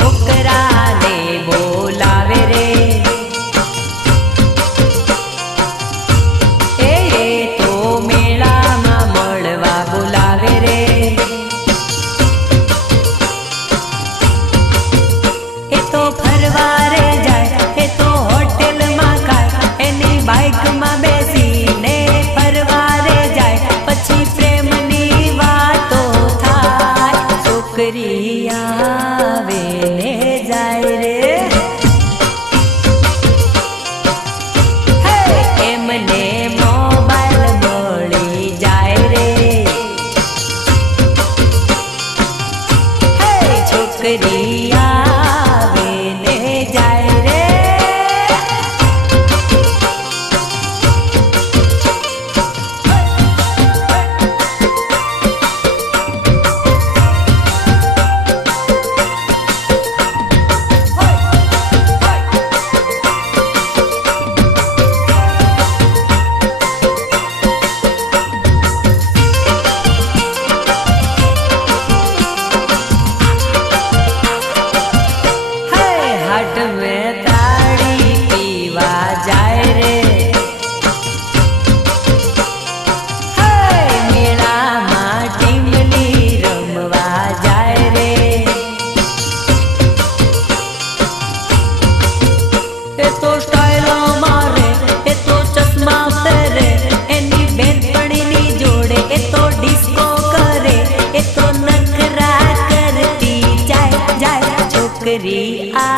छोकरा ने बोलावे रे तो मेला में मळवा बोलावे रे तो फरवा रे जाए तो होटल में खाए एनी बाइक में बेसी ने फरवा रे जाए पछी प्रेम नी वातो थाय छोकरी आवे ने जाए रे एमने मोबाइल मળી जाए रे छोकरी में ताड़ी पीवा जाए रे मेला में टीमली रमवा जाए रे तो स्टाइलो मारे तो चश्मा पहरे एनी बेनपणी नी जोड़े तो डिस्को करे तो नखरा करती जाए जाए छोकरी आ